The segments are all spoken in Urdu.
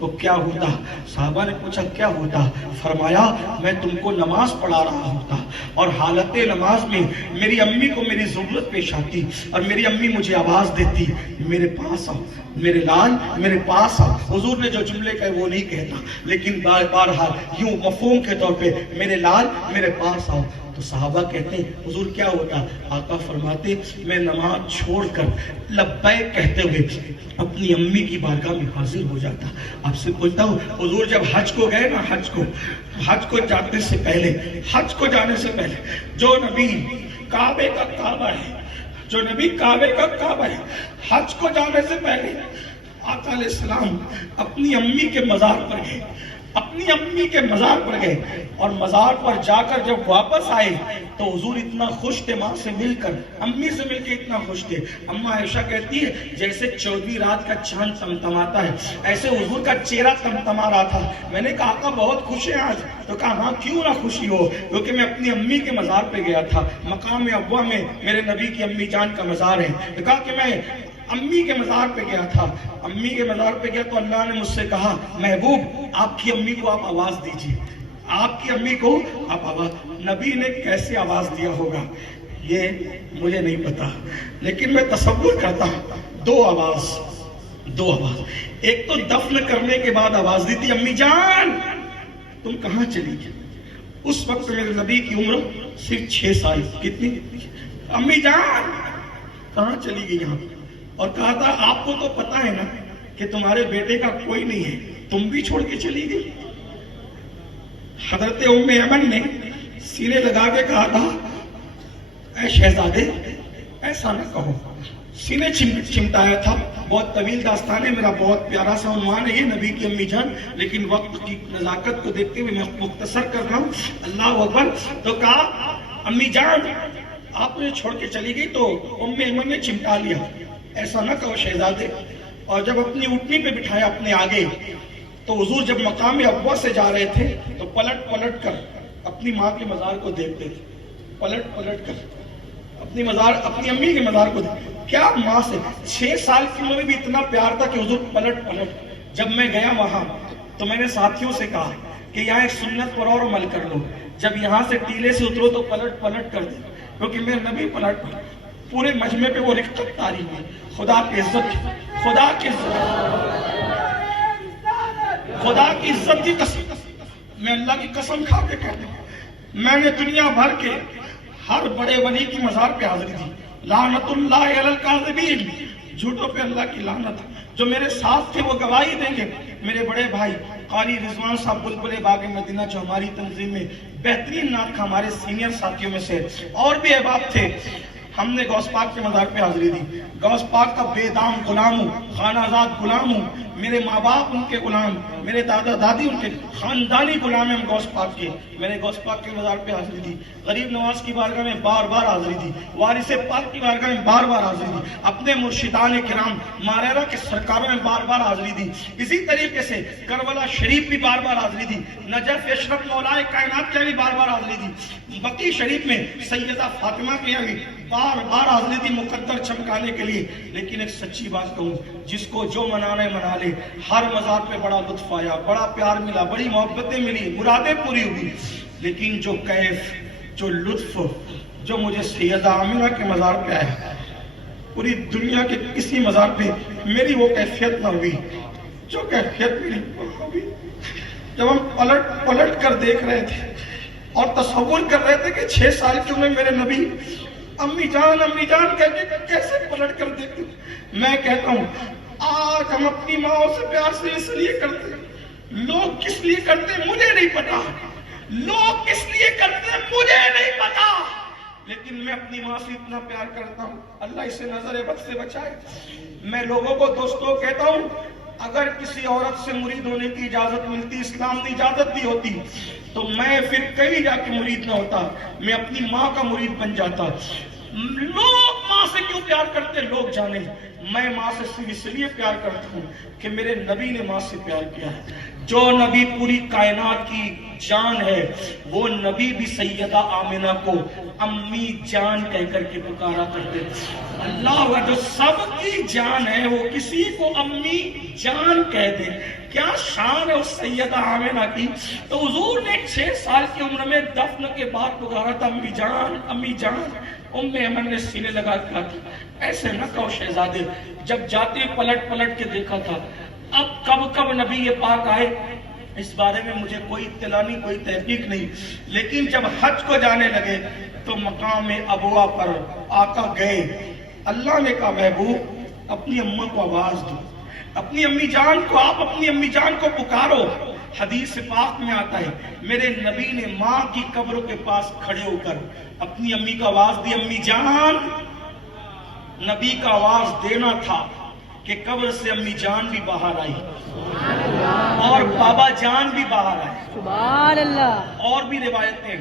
تو کیا ہوتا؟ صحابہ نے پوچھا کیا ہوتا؟ فرمایا میں تم کو نماز پڑھا رہا ہوتا اور حالت نماز میں میری امی کو میری ضرورت پیش آتی اور میری امی مجھے آواز دیتی میرے پاس آؤ، میرے لال میرے پاس آؤ۔ حضور نے جو جملے کہے وہ نہیں کہتا، لیکن بہرحال یوں مفہوم کے طور پہ میرے لال میرے پاس آؤ۔ تو صحابہ کہتے ہیں حضور کیا ہوتا؟ آقا فرماتے میں نماز چھوڑ کر لبیک کہتے ہوئے اپنی امی کی بارگاہ میں حاضر ہو جاتا۔ آپ سے پوچھتا ہوں حضور جب حج کو گئے نا، حج کو جانے سے پہلے جو نبی کعبے کا کعبہ ہے، حج کو جانے سے پہلے آقا علیہ السلام اپنی امی کے مزار پر گئے اور مزار پر جا کر جب واپس آئے تو حضور اتنا خوش تھے، ماں سے مل کر، امی سے مل کے اتنا خوش تھے۔ اماں عائشہ کہتی ہے جیسے 14ویں رات کا چاند تمتماتا ہے ایسے حضور کا چہرہ تمتما رہا تھا۔ میں نے کہا آقا بہت خوش ہیں آج؟ تو کہا ہاں کیوں نہ خوشی ہو، کیونکہ میں اپنی امی کے مزار پہ گیا تھا، مقام ابوا میں میرے نبی کی امی جان کا مزار ہے۔ تو کہا کہ میں امی کے مزار پہ گیا تھا، امی کے مزار پہ گیا تو اللہ نے مجھ سے کہا محبوب آپ کی امی کو آپ آواز دیجیے، آپ کی امی کو آپ آواز۔ نبی نے کیسے آواز دیا ہوگا یہ مجھے نہیں پتا، لیکن میں تصور کرتا ہوں دو آواز۔ ایک تو دفن کرنے کے بعد آواز دی تھی امی جان تم کہاں چلی گئی؟ اس وقت میرے نبی کی عمر صرف 6 سال، کتنی؟ امی جان کہاں چلی گئی یہاں؟ اور کہا تھا آپ کو تو پتا ہے نا کہ تمہارے بیٹے کا کوئی نہیں ہے، تم بھی چھوڑ کے چلی گئی۔ حضرت ام ایمن نے سینے لگا کے کہا تھا اے شہزادے ایسا نہ کہو، سینے چمٹایا تھا۔ بہت طویل داستان ہے، میرا بہت پیارا سا عنوان ہے یہ نبی کی امی جان، لیکن وقت کی نزاکت کو دیکھتے ہوئے میں مختصر کر رہا ہوں۔ اللہ اکبر۔ تو کہا امی جان آپ مجھے چھوڑ کے چلی گئی، تو ام ایمن نے چمٹا لیا ایسا نہ کہو شہزادے۔ اور جب اپنی اونٹنی پہ بٹھایا اپنے آگے تو حضور جب مقام ابوا سے جا رہے تھے تو پلٹ کر اپنی ماں کے مزار کو دیکھتے تھے، پلٹ کر اپنی امی کے مزار کو دیکھتے۔ کیا ماں سے 6 سال کی عمر میں بھی اتنا پیار تھا کہ حضور پلٹ۔ جب میں گیا وہاں تو میں نے ساتھیوں سے کہا کہ یہاں ایک سنت پر اور عمل کر لو، جب یہاں سے ٹیلے سے اترو تو پلٹ کر دیں، کیونکہ میرے نبی پلٹ پورے مجمع پہ وہ رقت تاری ہوئی۔ خدا کی عزت کی قسم، میں اللہ کی قسم کھا کے کہتا ہوں میں نے دنیا بھر کے ہر بڑے ولی کی مزار پہ حاضری دی۔ لعنت اللہ علی الکاذبین، جھوٹوں پہ اللہ کی لعنت۔ جو میرے ساتھ تھے وہ گواہی دیں گے، میرے بڑے بھائی قاری رضوان صاحب بلبل باغ مدینہ جو ہماری تنظیم میں بہترین نعت کا ہمارے سینئر ساتھیوں میں سے، اور بھی احباب تھے۔ ہم نے غوث پاک کے مزار پہ حاضری دی۔ غوث پاک کا بے دام غلام ہوں، خانہ آزاد غلام ہوں، میرے ماں باپ ان کے غلام، میرے دادا دادی ان کے خاندانی غلام ہیں ہم غوث پاک کے۔ میں نے غوث پاک کے مزار پہ حاضری دی، غریب نواز کی بارگاہ میں بار بار حاضری دی، وارث پاک کی بارگاہ میں بار بار حاضری دی، اپنے مرشدان کرام ماریرہ کے سرکاروں میں بار بار حاضری دی۔ اسی طریقے سے کربلا شریف بھی بار بار حاضری دی، نجف اشرف مولائے کائنات کے بھی بار بار حاضری دی، بقیع شریف میں سیدہ فاطمہ کے بھی بار بار حاضری دی مقدر چمکانے کے لیے۔ لیکن ایک سچی بات کہوں، جس کو جو منانا ہے منا لے۔ ہر مزار پہ بڑا لطف آیا، بڑا پیار ملا، بڑی محبتیں ملی، مرادیں پوری ہوئی، لیکن جو کیف، جو لطف جو مجھے سیدہ آمنہ کے مزار پہ آیا، پوری دنیا کے کسی مزار پہ میری وہ کیفیت نہ ہوئی جو کیفیت میری ہوئی۔ جب ہم پلٹ کر دیکھ رہے تھے اور تصور کر رہے تھے کہ 6 سال کی عمر میرے نبی امی جان کہہ کے کیسے پلٹ کر دیکھتے، میں کہتا ہوں آج ہم اپنی ماں سے پیار سے اس لیے کرتے ہیں، لوگ کس لیے کرتے ہیں مجھے نہیں پتا، لوگ کس لیے کرتے ہیں مجھے نہیں پتا، لیکن میں اپنی ماں سے اتنا پیار کرتا ہوں، اللہ اسے نظر بد سے بچائے۔ میں لوگوں کو دوستوں کہتا ہوں اگر کسی عورت سے مرید ہونے کی اجازت ملتی، اسلام نے اجازت دی ہوتی تو میں پھر کہیں جا کے مرید نہ ہوتا، میں اپنی ماں کا مرید بن جاتا۔ لوگ ماں سے کیوں پیار کرتے لوگ جانے، میں ماں سے صرف اس لیے پیار کرتا ہوں کہ میرے نبی نے ماں سے پیار کیا ہے۔ جو نبی پوری کائنات کی جان ہے وہ نبی بھی سیدہ آمنہ کو امی جان کہہ کر کے پکارا کرتے تھے۔ اللہ جو سب کی جان ہے وہ کسی کو امی جان کہہ دے کیا شان ہے اس سیدہ آمنہ کی. تو حضور نے 6 سال کی عمر میں دفن کے بعد پکارا تھا امی جان امی جان. ام ایمن نے سینے لگا کہا تھا ایسے نہ کہو شہزادے. جب جاتے پلٹ پلٹ کے دیکھا تھا اب کب نبی پاک آئے اس بارے میں مجھے کوئی اطلاع نہیں, کوئی تحقیق نہیں. لیکن جب حج کو جانے لگے تو مقام ابوا پر آقا گئے. اللہ نے کہا محبوب اپنی اماں کو آواز دو, اپنی امی جان کو, آپ اپنی امی جان کو پکارو. حدیث پاک میں آتا ہے میرے نبی نے ماں کی قبروں کے پاس کھڑے ہو کر اپنی امی کو آواز دی امی جان. نبی کا آواز دینا تھا کہ قبر سے امی جان بھی باہر آئی اور بابا جان بھی باہر آئے. سبحان اللہ. اور بھی روایتیں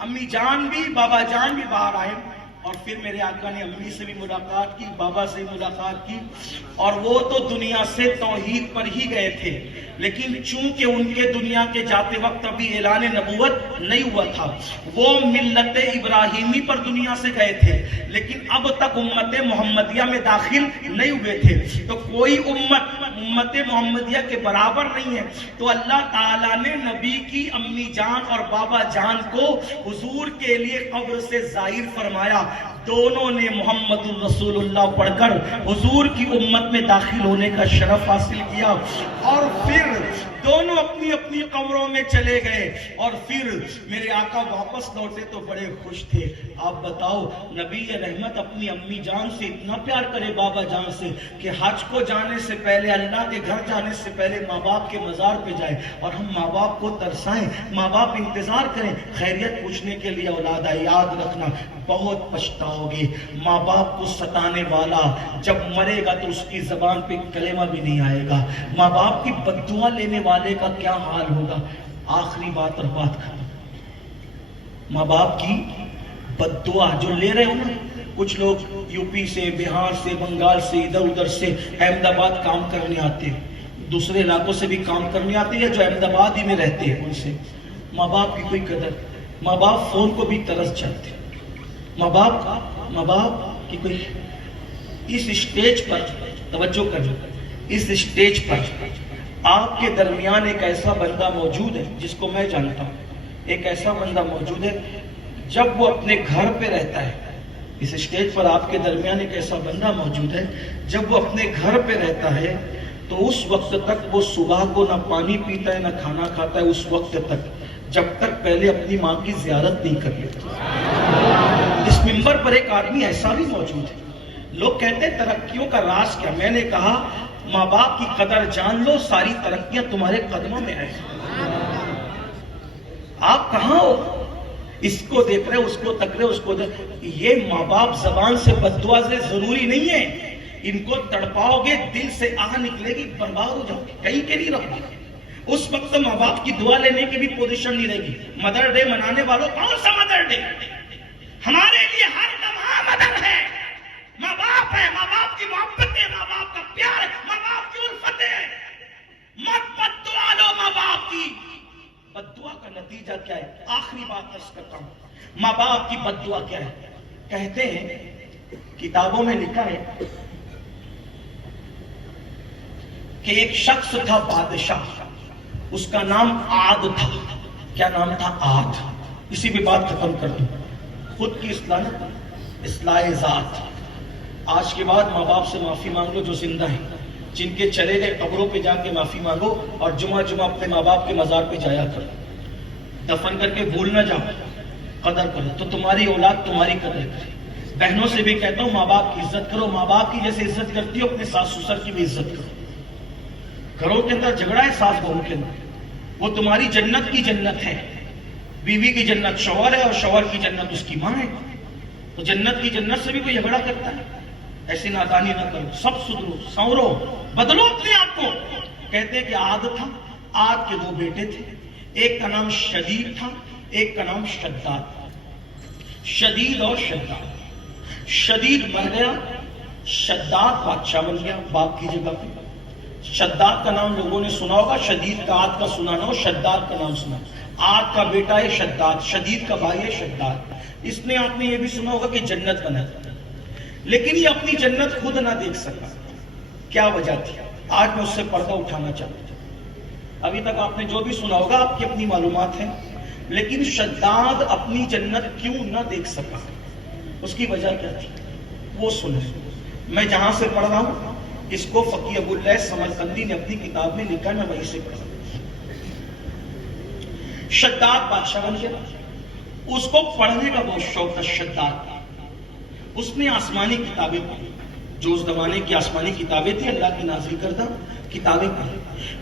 امی جان بھی بابا جان بھی باہر آئے. اور پھر میرے آقا نے امی سے بھی ملاقات کی, بابا سے بھی ملاقات کی. اور وہ تو دنیا سے توحید پر ہی گئے تھے, لیکن چونکہ ان کے دنیا کے جاتے وقت ابھی اعلان نبوت نہیں ہوا تھا, وہ ملت ابراہیمی پر دنیا سے گئے تھے, لیکن اب تک امت محمدیہ میں داخل نہیں ہوئے تھے. تو کوئی امت محمدیہ کے برابر نہیں ہے. تو اللہ تعالیٰ نے نبی کی امی جان اور بابا جان کو حضور کے لیے قبر سے ظاہر فرمایا. دونوں نے محمد الرسول اللہ پڑھ کر حضور کی امت میں داخل ہونے کا شرف حاصل کیا. اور پھر دونوں اپنی اپنی قبروں میں چلے گئے. اور پھر میرے آقا واپس لوٹے تو بڑے خوش تھے. آپ بتاؤ نبی رحمت اپنی امی جان سے اتنا پیار کرے بابا جان سے کہ حج کو جانے سے پہلے, اللہ کے گھر جانے سے پہلے ماں باپ کے مزار پہ جائے. اور ہم ماں باپ کو ترسائیں, ماں باپ انتظار کریں خیریت پوچھنے کے لیے اولاد آئے. یاد رکھنا بہت پچھتاؤ گے. ماں باپ کو ستانے والا جب مرے گا تو اس کی زبان پہ کلمہ بھی نہیں آئے گا. ماں باپ کی بد دعا لینے والے کا کیا حال ہوگا. آخری بات اور بات ختم. ماں باپ کی بد دعا جو لے رہے ہو نا, کچھ لوگ یو پی سے, بہار سے, بنگال سے, ادھر ادھر سے احمد آباد کام کرنے آتے, دوسرے علاقوں سے بھی کام کرنے آتے ہیں جو احمد آباد ہی میں رہتے ہیں, ان سے ماں باپ کی کوئی قدر. ماں باپ فون کو بھی ترس جاتے. ماں باپ کی کوئی اس اسٹیج پر توجہ کر لو. اس اسٹیج پر آپ کے درمیان ایک ایسا بندہ موجود ہے جس کو میں جانتا ہوں. ایک ایسا بندہ موجود ہے جب وہ اپنے گھر پہ رہتا ہے. اس اسٹیج پر آپ کے درمیان ایک ایسا بندہ موجود ہے جب وہ اپنے گھر پہ رہتا ہے تو اس وقت تک وہ صبح کو نہ پانی پیتا ہے نہ کھانا کھاتا ہے, اس وقت تک جب تک پہلے اپنی ماں کی زیارت نہیں کر لیتا. اس منبر پر ایک آدمی ایسا بھی موجود ہے. لوگ کہتے ہیں ترقیوں کا راز کیا. میں نے کہا ماں باپ کی قدر جان لو, ساری ترقیاں تمہارے قدموں میں ہیں. آپ کہاں ہو, اس کو دیکھ رہے, اس کو تک رہے, اس کو دیکھ. یہ ماں باپ زبان سے بد دعا سے ضروری نہیں ہے. ان کو تڑپاؤ گے دل سے آہ نکلے گی, برباد ہو جاؤ گے, کہیں کے نہیں رہو گے. اس وقت ماں باپ کی دعا لینے کی بھی پوزیشن نہیں رہے گی. مدر ڈے منانے والوں, کون سا مدر ڈے؟ ہمارے لیے ہر لمحہ مدر ہے. ماں باپ ہے, ماں باپ کی محبت ہے, ماں باپ کا پیار ہے, ماں باپ کی الفت ہے. مت بد دعا لو ماں باپ کی. بد دعا کا نتیجہ کیا ہے؟ آخری بات عرض کرتا ہوں, ماں باپ کی بد دعا کیا ہے. کہتے ہیں کتابوں میں لکھا ہے کہ ایک شخص تھا بادشاہ, اس کا نام عاد تھا. کیا نام تھا؟ عاد. اسی بھی بات ختم کر دوں. خود کی اصلاح ذات. آج کے بعد ماں باپ سے معافی مانگ لو جو زندہ ہیں. جن کے چلے گئے قبروں پہ جا کے معافی مانگو, اور جمعہ اپنے ماں باپ کے مزار پہ جایا کرو. دفن کر کے بھول نہ جاؤ, قدر کرو تو تمہاری اولاد تمہاری قدر کرے. بہنوں سے بھی کہتا ہوں ماں باپ کی عزت کرو. ماں باپ کی جیسے عزت کرتی ہو اپنے ساس سسر کی بھی عزت کرو. گھروں کے اندر جھگڑا ہے ساس بہو کے اندر, وہ تمہاری جنت کی جنت ہے. بیوی کی جنت شوہر ہے اور شوہر کی جنت اس کی ماں ہے. تو جنت کی جنت سے بھی کوئی جھگڑا کرتا ہے. ایسی نادانی نہ کرو, سب سدھرو, سنورو, بدلو اپنے آپ کو. کہتے ہیں کہ عاد تھا, عاد کے 2 بیٹے تھے. ایک کا نام شدید تھا, ایک کا نام شداد تھا. شدید اور شداد. شدید مر گیا, شداد بادشاہ بن گیا باپ کی جگہ پہ. شداد کا نام لوگوں نے سنا ہوگا, شدید کا عاد کا سنا نہ ہو, شداد کا نام سنا. عاد کا بیٹا ہے شداد, شدید کا بھائی ہے شداد. اس نے آپ نے یہ بھی سنا ہوگا کہ جنت بنا, لیکن یہ اپنی جنت خود نہ دیکھ سکا. کیا وجہ تھی؟ آج میں اس سے پردہ اٹھانا چاہتا ہوں. ابھی تک آپ نے جو بھی سنا ہوگا آپ کی اپنی معلومات ہیں، لیکن شداد اپنی جنت کیوں نہ دیکھ سکا، اس کی وجہ کیا تھی وہ سنیں۔ میں جہاں سے پڑھ رہا ہوں اس کو فقیہ ابو اللیث سمرقندی نے اپنی کتاب میں لکھا، میں وہیں سے پڑھا۔ شداد بادشاہ بن گیا، اس کو پڑھنے کا بہت شوق تھا شداد۔ اس نے آسمانی کتابیں پڑھی، جو اس زمانے کی آسمانی کتابیں تھی، اللہ کی نازل کردہ کتابیں پڑھی۔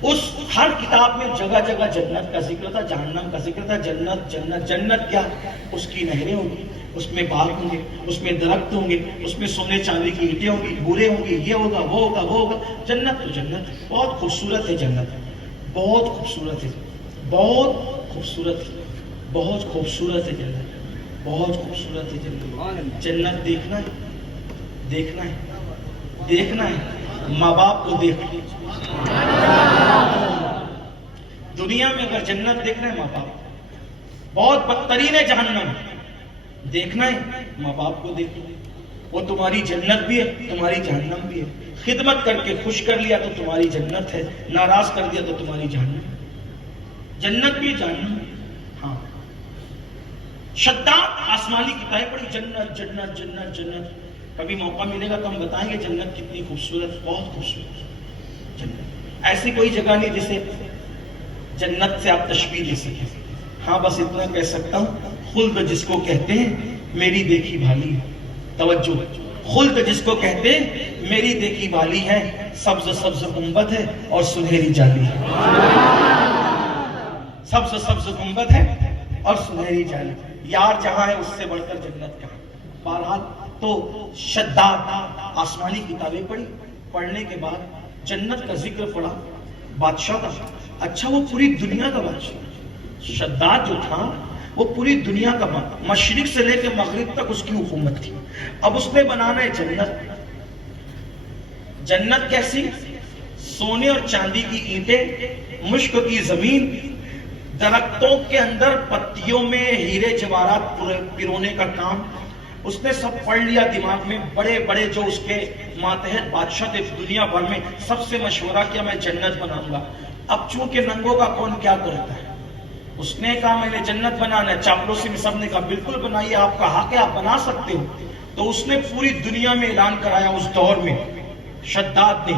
اس ہر کتاب میں جگہ جگہ جنت کا ذکر تھا، جہنم کا ذکر تھا۔ جنت جنت جنت کیا؟ اس کی نہریں ہوں گی، اس میں باغ ہوں گے، اس میں درخت ہوں گے، اس میں سونے چاندی کی اینٹیں ہوں گی، بورے ہوں گے، یہ ہوگا وہ ہوگا وہ ہوگا۔ جنت تو جنت ہے، بہت خوبصورت ہے جنت، بہت خوبصورت ہے، بہت خوبصورت ہے، بہت خوبصورت ہے جنت، بہت خوبصورت ہے جنت۔ جنت دیکھنا ہے، دیکھنا ہے، دیکھنا ہے، ماں باپ کو دیکھ۔ دنیا میں اگر جنت دیکھنا ہے ماں باپ، بہت بدترین ہے جہنم، دیکھنا ہے ماں باپ کو دیکھ۔ وہ تمہاری جنت بھی ہے، تمہاری جہنم بھی ہے۔ خدمت کر کے خوش کر لیا تو تمہاری جنت ہے، ناراض کر دیا تو تمہاری جہنم۔ جنت بھی جہنم بھی، ہاں۔ شداد آسمانی کتابیں پڑھی، جنت جنت جنت جنت۔ کبھی موقع ملے گا تو ہم بتائیں گے جنت کتنی خوبصورت، بہت خوبصورت جنت۔ ایسی کوئی جگہ نہیں جسے جنت سے آپ تشبیہ دے سکیں۔ ہاں بس اتنا کہہ سکتا ہوں، خلد جس کو کہتے ہیں میری دیکھی بھالی ہے، توجہ، خلد جس کو کہتے ہیں میری دیکھی بھالی ہے، سبز سبز گنبد ہے اور سنہری جالی ہے۔ سبز سبز گنبد ہے اور سنہری جالی، یار جہاں ہے اس سے بڑھ کر جنت کہاں۔ بہرحال تو شداد آسمانی کتابیں پڑھی، پڑھنے کے بعد جنت کا ذکر پڑھا۔ بادشاہ تھا، اچھا وہ پوری دنیا کا بادشاہ، شداد جو تھا وہ پوری دنیا کا، مشرق سے لے کے مغرب تک اس کی حکومت تھی۔ اب اس نے بنانا ہے جنت۔ جنت کیسی؟ سونے اور چاندی کی اینٹیں، مشک کی زمین، درختوں کے اندر پتیوں میں ہیرے جواہرات پرونے کا کام۔ اس نے سب پڑھ لیا دماغ میں، بڑے بڑے جو اس کے ماتحت بادشاہ تھے دنیا بھر میں، سب سے مشورہ کیا میں جنت بناؤں گا۔ اب چونکہ ننگوں کا کون کیا کرتا ہے، اس نے کہا میں نے جنت بنانا ہے، چاپلوسی میں سب نے کہا بالکل بنائیے، آپ کا حق ہے، آپ بنا سکتے ہو۔ تو اس نے پوری دنیا میں اعلان کرایا اس دور میں شداد نے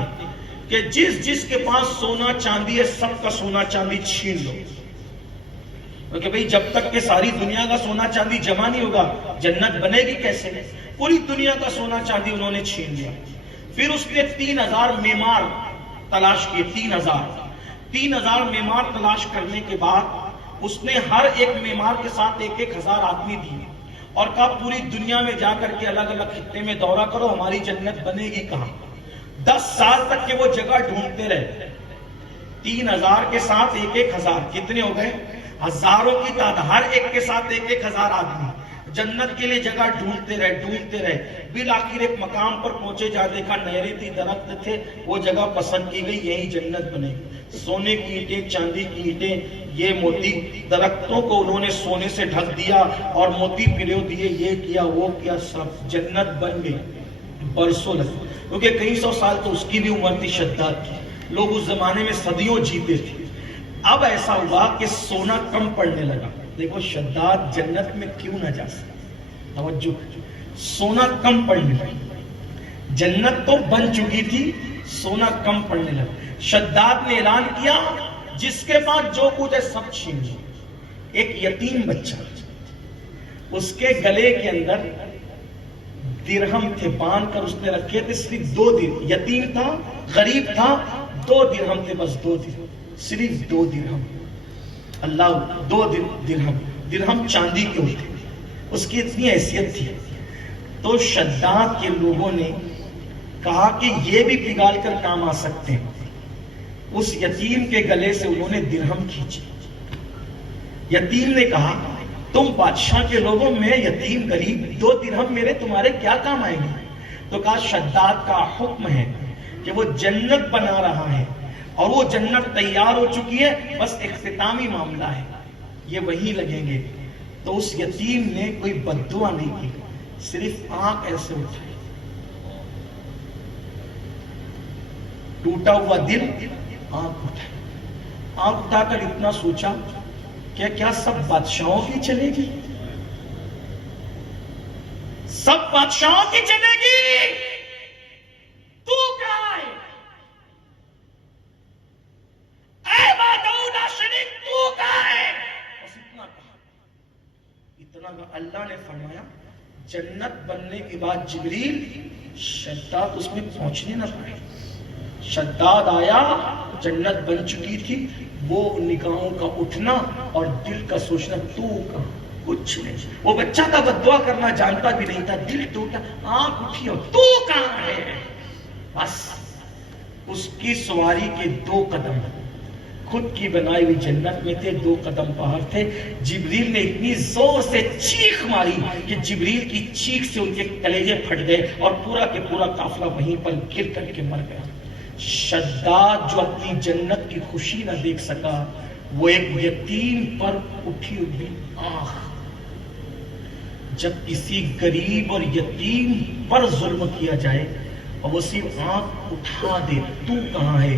کہ جس جس کے پاس سونا چاندی ہے سب کا سونا چاندی چھین لو، کیونکہ بھئی جب تک کہ ساری دنیا کا سونا چاندی جمع نہیں ہوگا جنت بنے گی کیسے؟ پوری دنیا کا سونا چاندی انہوں نے چھین لیا۔ پھر اس نے 3000 معمار تلاش کیے، 3000 معمار تلاش کرنے کے بعد اس نے ہر ایک معمار کے ساتھ 1000 آدمی دیے اور کہا پوری دنیا میں جا کر کے الگ الگ خطے میں دورہ کرو، ہماری جنت بنے گی کہاں۔ 10 سال تک کہ وہ جگہ ڈھونڈتے رہے، 3000 کے ساتھ 1000 کتنے ہو گئے؟ ہزاروں کی تعداد، ہر ایک کے ساتھ 1000 آدمی جنت کے لیے جگہ ڈھونڈتے رہے۔ بالآخر ایک مقام پر پہنچے، جہاں دیکھا نہریں تھی، درخت تھے، وہ جگہ پسند کی گئی، یہی جنت بنے گی۔ سونے کی اینٹیں، چاندی کی اینٹیں، یہ موتی، درختوں کو انہوں نے سونے سے ڈھک دیا اور موتی پرو دیے، یہ کیا وہ کیا، سب جنت بن گئی۔ برسوں لگے، کیونکہ کئی سو سال تو اس کی بھی عمر تھی شداد کی، لوگ اس زمانے میں صدیوں جیتے تھے۔ اب ایسا ہوا کہ سونا کم پڑنے لگا۔ دیکھو شداد جنت میں کیوں نہ جا سکے، توجہ، سونا کم پڑنے لگا، جنت تو بن چکی تھی، سونا کم پڑنے لگا۔ شداد نے اعلان کیا جس کے پاس جو کچھ ہے سب چھین لو۔ ایک یتیم بچہ، اس کے گلے کے اندر درہم تھے، باندھ کر اس نے رکھے تھے، صرف 2 درہم، یتیم تھا، غریب تھا، 2 درہم تھے، بس 2 درہم، صرف 2 درہم، اللہ 2 درہم، درہم چاندی کے ہوتے، اس کی اتنی حیثیت تھی۔ تو شداد کے لوگوں نے کہا کہ یہ بھی پگھال کر کام آ سکتے ہیں۔ اس یتیم کے گلے سے انہوں نے درہم کھینچے۔ یتیم نے کہا تم بادشاہ کے لوگوں میں یتیم غریب، 2 درہم میرے تمہارے کیا کام آئیں گے؟ تو کہا شداد کا حکم ہے کہ وہ جنت بنا رہا ہے اور وہ جنت تیار ہو چکی ہے، بس اختتامی معاملہ ہے، یہ وہیں لگیں گے۔ تو اس یتیم نے کوئی بد دعا نہیں کی، صرف آنکھ ایسے اٹھائی، ٹوٹا ہوا دل، آنکھ اٹھائی، آنکھ اٹھا کر اتنا سوچا کہ کیا سب بادشاہوں کی چلے گی؟ سب بادشاہوں کی چلے گی؟ تو کہاں ہے؟ اے وحدہ لا شریک تو کہاں ہے؟ بس اتنا کہا، اتنا کہا۔ اللہ نے فرمایا جنت بننے کے بعد جبریل شداد اس میں پہنچنے نہ پائے۔ شداد آیا، جنت بن چکی تھی، وہ نگاہوں کا اٹھنا اور دل کا سوچنا تو کہاں؟ کچھ نہیں۔ وہ بچہ تھا، بد دعا کرنا جانتا بھی نہیں تھا، دل ٹوٹا، آنکھ اٹھی اور تو کہاں ہے؟ بس اس کی سواری کے 2 قدم خود کی بنائی ہوئی جنت میں تھے، 2 قدم باہر تھے۔ جبریل نے اتنی زور سے چیخ ماری کہ جبریل کی چیخ سے ان کے کلیجے پھٹ گئے اور پورا کے پورا قافلہ وہیں پر گر کر کے مر گیا۔ شداد جو اپنی جنت کی خوشی نہ دیکھ سکا، وہ ایک یتیم پر اٹھی ہوئی آنکھ، جب کسی غریب اور یتیم پر ظلم کیا جائے اور وہ صرف آنکھ اٹھا دے تو کہاں ہے،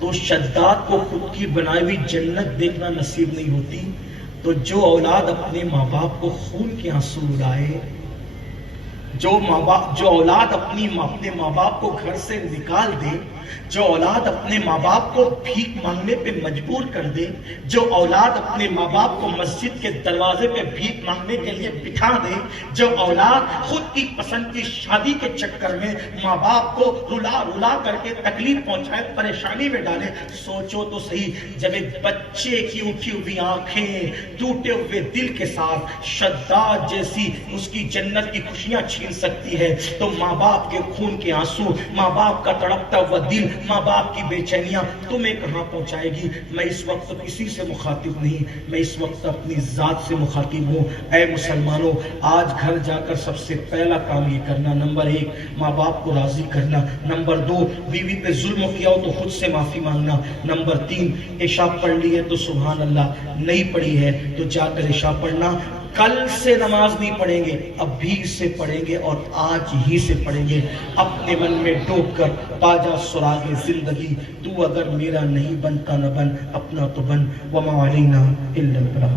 تو شداد کو خود کی بنائی ہوئی جنت دیکھنا نصیب نہیں ہوتی۔ تو جو اولاد اپنے ماں باپ کو خون کے آنسو رلائے، جو اولاد اپنے ماں باپ کو گھر سے نکال دے، جو اولاد اپنے ماں باپ کو بھیک مانگنے پہ مجبور کر دے، جو اولاد اپنے ماں باپ کو مسجد کے دروازے پہ بھیک مانگنے کے لیے بٹھا دے، جو اولاد خود کی پسند کی شادی کے چکر میں ماں باپ کو رلا رلا کر کے تکلیف پہنچائے، پریشانی میں ڈالے، سوچو تو صحیح، جب ایک بچے کی اٹھی ہوئی آنکھیں ٹوٹے ہوئے دل کے ساتھ شداد جیسی اس کی جنت کی خوشیاں چھین سکتی ہے، تو ماں باپ کے خون کے آنسو، ماں باپ کا تڑپتا ہوا دل، ماں باپ کی بے چینیاں تمہیں کہاں پہنچائے گی؟ میں اس وقت کسی سے مخاطب نہیں، میں اس وقت اپنی ذات سے مخاطب ہوں۔ اے مسلمانوں، آج گھر جا کر سب سے پہلا کام یہ کرنا، نمبر 1 ماں باپ کو راضی کرنا، نمبر 2 بیوی پہ ظلم کیا ہو تو خود سے معافی مانگنا، نمبر 3 عشاء پڑھ لی ہے تو سبحان اللہ، نہیں پڑھی ہے تو جا کر عشاء پڑھنا۔ کل سے نماز نہیں پڑھیں گے، ابھی سے پڑھیں گے اور آج ہی سے پڑھیں گے، اپنے من میں ڈوب کر پاجا سراغ زندگی، تو اگر میرا نہیں بنتا نہ بن، اپنا تو بن، وما علینا الا البلاغ۔